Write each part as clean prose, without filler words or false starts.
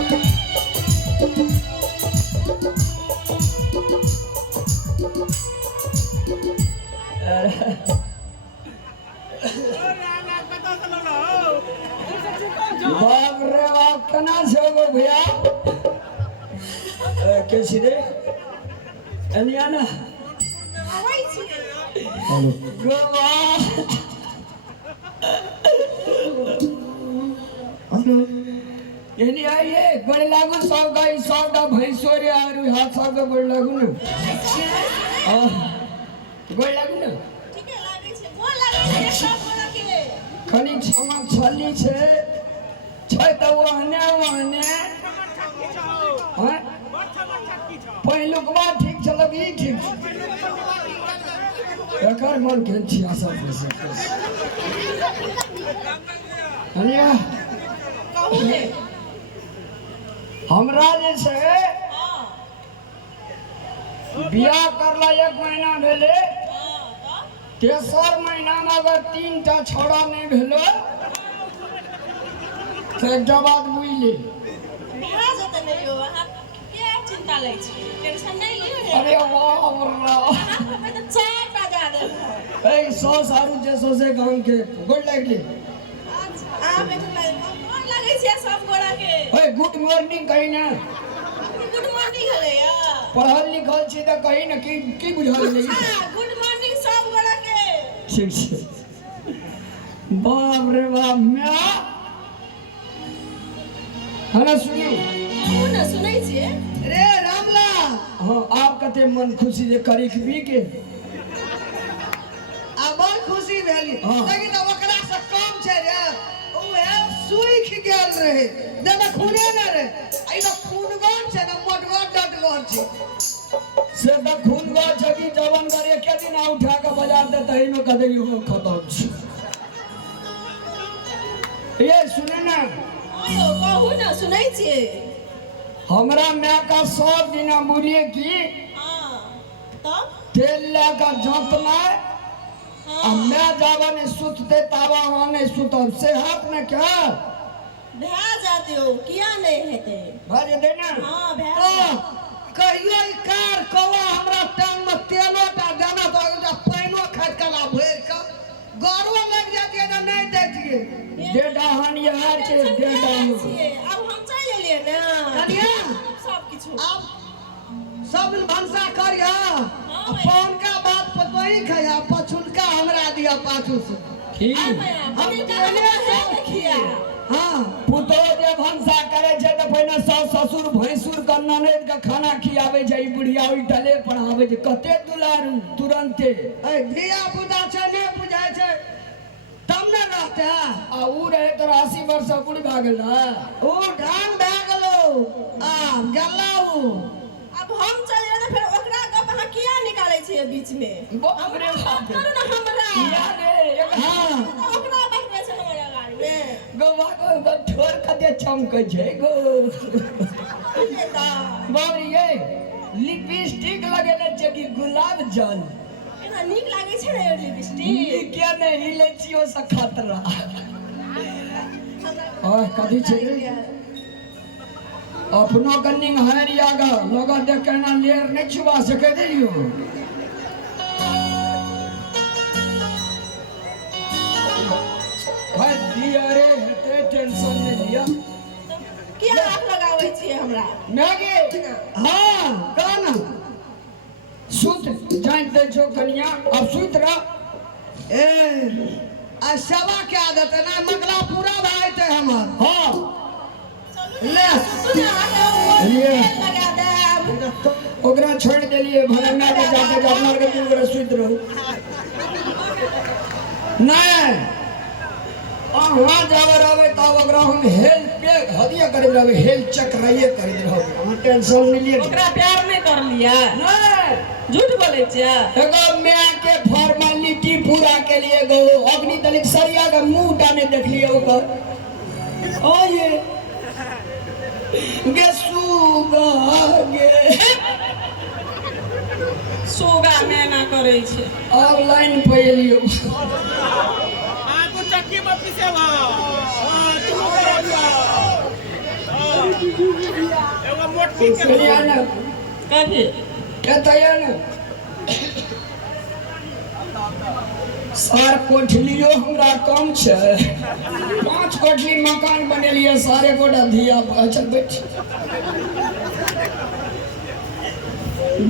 बाप रे बाप कना छो भैया कैसी रे अनियाना गोवा हेलो यानी आइए बड़े लागू सब गाय सब दा भैंसो रे और हाथ सब के बड़ लागू न गोड़ लागू न ठीक है लागे छे गोड़ लागे छे सब गोड़ के खनी छमा छली छे छै त वहने हां पहिलुकवा ठीक छल भी ठीक एकर मन के छिया सब हनिया कहू ने हमरा जे छै बियाह करला 1 महीना भेले तेसर महीना में अगर 3टा छोड़ा नहीं भेलो तो एक बात बुझले बियाह जते नहीं हो अहाँ के चिंता लै छी टेंशन नहीं लियो अरे वाह वाह हमें तो 4टा जा दे ए 100 सारू जे 100 से गांव के गोड़ लागले अच्छा आ बेटा गोड़ लागे छे सब गोड़ा के ए गुड मॉर्निंग कही ना गुड मॉर्निंग हले या पढ़ल लिखल छी त कही ना की बुझल नहीं हां गुड मॉर्निंग सब गोड़ा के ठीक छै बाप रे बाप म्या हना सुनियो कौन सुनै छिए रे रामला हां आप कते मन खुशी जे करिक भी के आ बड़ खुशी भेली हाँ। लेकिन ओकरा से कम छै रे ओए सुइख गेल रहे देना खूने न रे आई तो खूनगन छै न मोटगर डटगर छै से त खून गा जगी जवन करे के दिन आ उठा के बाजार दे तही में कदे यो खत्म छै ये सुने ना आयो कहू ना सुनै छिए हमरा मैं का 100 दिन बोलिए कि हां तब तेल लेकर जंतना आ मैं जावा ने सुतते तावा ने सुतब से हाथ में क्या भै जा दियो किया नहीं हेते भज देना हां भै हां कहियो ई कार कौवा हमरा टांग में तेलोटा देना तो एकटा पाइनो खाइत कला भर के गरो लग जातिए न नहीं दैतिए दे डाहन यार के दे डाहन अब हम चल एलिए ना कनिया सब किछु अब सब भंसा करिया पान का बात पतोही खया पछुलका हमरा दिया पाछू से ठीक हम कहले से देखिया हां पुतो जे भंसा करे छै त पहिने सास ससुर भैंसुर के ननद के खाना खियावे छै बुढ़िया उठले पढ़ावे छै कते दुलारू तुरंते ए धिया पुता छै ने बुझाय छै तब न रहते आ उ रहे तो 80 वर्ष बुढ़ भ गेल ना ओ ढान भए गेलो आ गल्लाऊ अब हम चल एलिए तो फिर ओकरा गप अहाँ किया निकालै छिए बीच में बाप रे बाप करू ना हमरा या रे हां ओकरा बैठबे छै हमरा गाड़ी में गोवा को ठोर कते चमकै छै गो नेता बाबरी ये लिपस्टिक लगेले छै कि गुलाब जल एना नीक लागे छै रे लिपस्टिक क्या नहीं इलेचियो से खतरा ओए कथी छै रे अपनो कनिंग हरिया ग लगा दे केना लेर नहीं छुआ सके दियो भाई दिया रे हेते टेंशन नहीं लिया किया हाथ लगाबै छिए हमरा नागे हां गाना सुत जान दे जो कनिया अब सुत रह ए आ सेवा के आदत है ना मगला पूरा भाई थे हमर हां ले तू हाथ लिए लगा दे ओकरा छोड़ देलिए भरना के जाते अपना के दिन बड़ा सुत रहो नहीं वहाँ जावे रहे तब ओकरा हम हेल्थ पे हदिया करे रहे हेल्थ चेक रहिए करे रहो हम टेंशन नहीं लिए ओकरा प्यार नहीं कर लिया नहीं झूठ बोले छिए एगो मैं के फॉर्मेलिटी पूरा के लिए गो अग्नि दलित सरिया का मुंह डाने देख लिए ओकर ओ ये गे सुगा गे सोगा में ना करे छै अब लाइन पे एलियो चक्की में पीसे तुम कहिया ना कभी कहतैया ना सार कोठलियो हमरा कम छै 5 कोठली मकान बनेलिए सारे गोटा धिया चल बैठ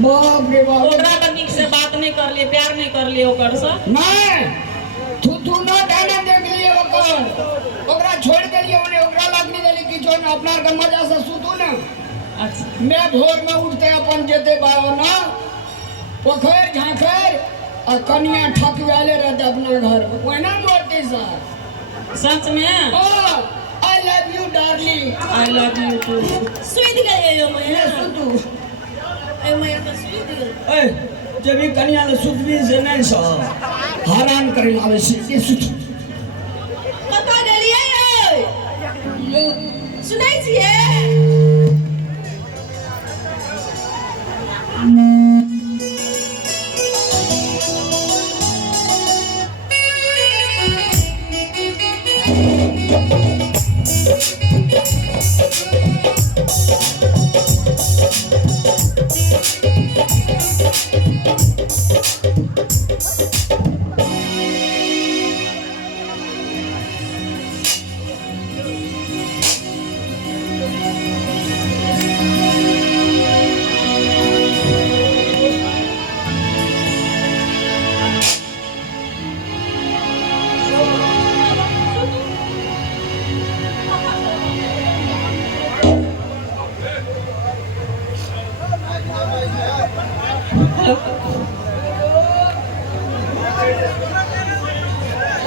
बाप रे बाप ओकरा तऽ नीक से बात नहीं कर लिए प्यार नहीं कर लिए ओकर से नहीं तू ना गाना देख लिए ओकरा छोड़ देलिए ओने ओकरा लगनी देली कि जो अपना के मजा से सुतू ना अच्छा मैं भोर में उठते अपन जेते बाबा ना पोखर झांखर और कन्या ठकवाले रहते अपना घर में वही मोटी सा सच में I love you darling I love you too sweet गए यो ये मैं सुतू ए मैं तो स्वीट गए ए जब भी कन्या ले सुतवी से नहीं सा हरान करे लावे से ये सुतू कता गेलिए यो सुनाई छिए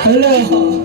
हेलो